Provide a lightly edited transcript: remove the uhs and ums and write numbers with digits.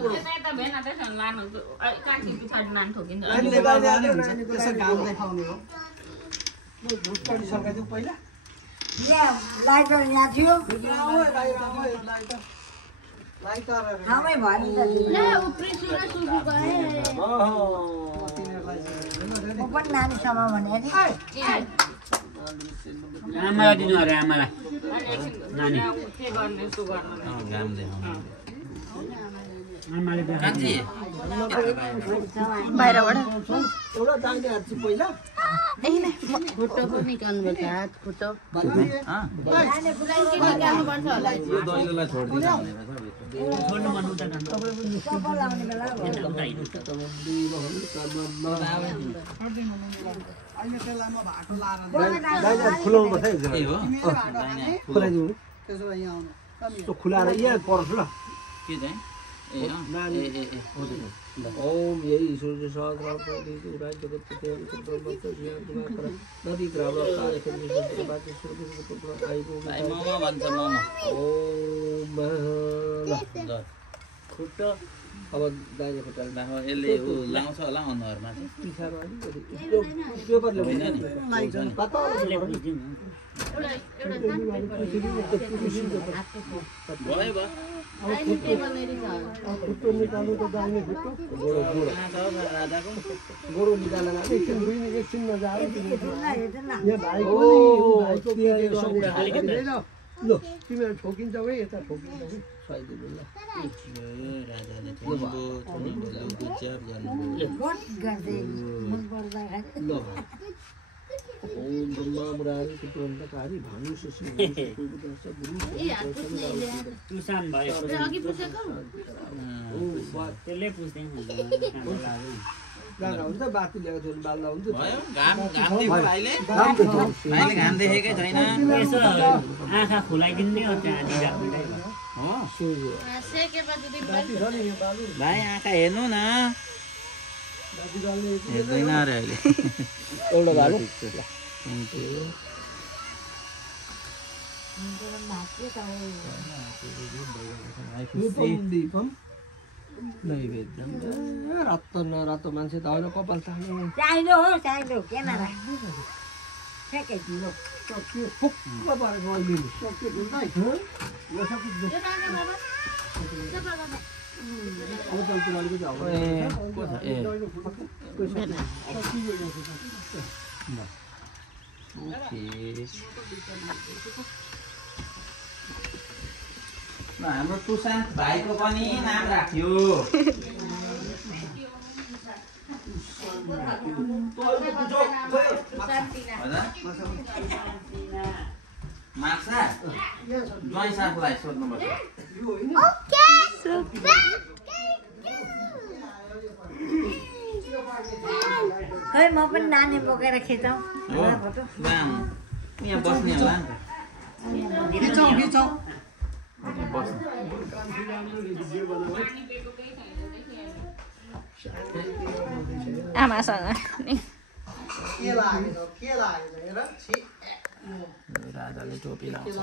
यता भेन त्यसो लानु काठी पछाडि लानु ठोकिन्छ त्यसो गाउँ देखाउने हो भुटकडी सरकाइदिउँ पहिला लाइटर यहाँ थियो ठाउँमै भयो नि त म पनि नानीसँग भने आमालाई दिनु अरे आमालाई नानी के गर्ने सु गर्ने आमाले कान्छी बाहिरबाट एउटा दाइने हात चाहिँ पहिला खुट्टो पनि निकाल्नुपर्छ हात खुट्टो यो दैलोलाई छोड्दिनु छोड्नु मन उता लाउने बेला खुलाउनु पर्छ त्यही हो खुलाइदिउँ त्यसो खुलाएर यहाँ पर्छ ल के चाहिँ ओम यही सूर्य सहस्रावती उराय जगत पते ब्रह्मच दिवाकर नदी ग्राम कार्यक्रम विश्व बाकी सूर्य पुत्र आइको भाइ मोमो भन्छ मोमो ओम ल खुट्टा अब दाइने खुट्टा राखो यसले उ लाउँछ होला अनुहारमा चाहिँ पिसारो अलिकति पेपरले होइन नि पातलो भयो भयो खुट्टो निकाल्नु त दाइने खुट्टो राजाको गोरो निकालेर एकछिनमा जाएर ल तिमीहरू ठोकिन्छौ है यता ठोकिन्छौ है सहिदिनु ल राजाले ठोक्नु गुड जब गर्नुभयो ल ओम ब्रह्मा मुरारी पुत्रन्तकारी भानु सुसिंह तुसान भयो त्यसले पुछ्दै गाना हुन्छ बाती ल्याएको थियो बाल्दा हुन्छ भयो घाम देख्यो भाइले घाम देखेकै छैन यसो आँखा खुलाइदिनु हो भाइ आँखा हेर्नु न हेर्दैन अरे अहिले एउटा गालो दीपम नैवेद्यम रातो नरातो मान्छे त होइन कपाल तान्ने चाहिलो हो चाहिलो केन राख्नु ठ्याक्कै फुक्क परेको अहिले हाम्रो तुसान्त भाइको पनि नाम राख्यो माछा ज्वाइँ साथलाई सोध्नुपर्छ खै म पनि नानी बोकेर खिचौँ यहाँ बस्ने होला नि त खिचौँ आमासँग राजाले टोपी लाउँछ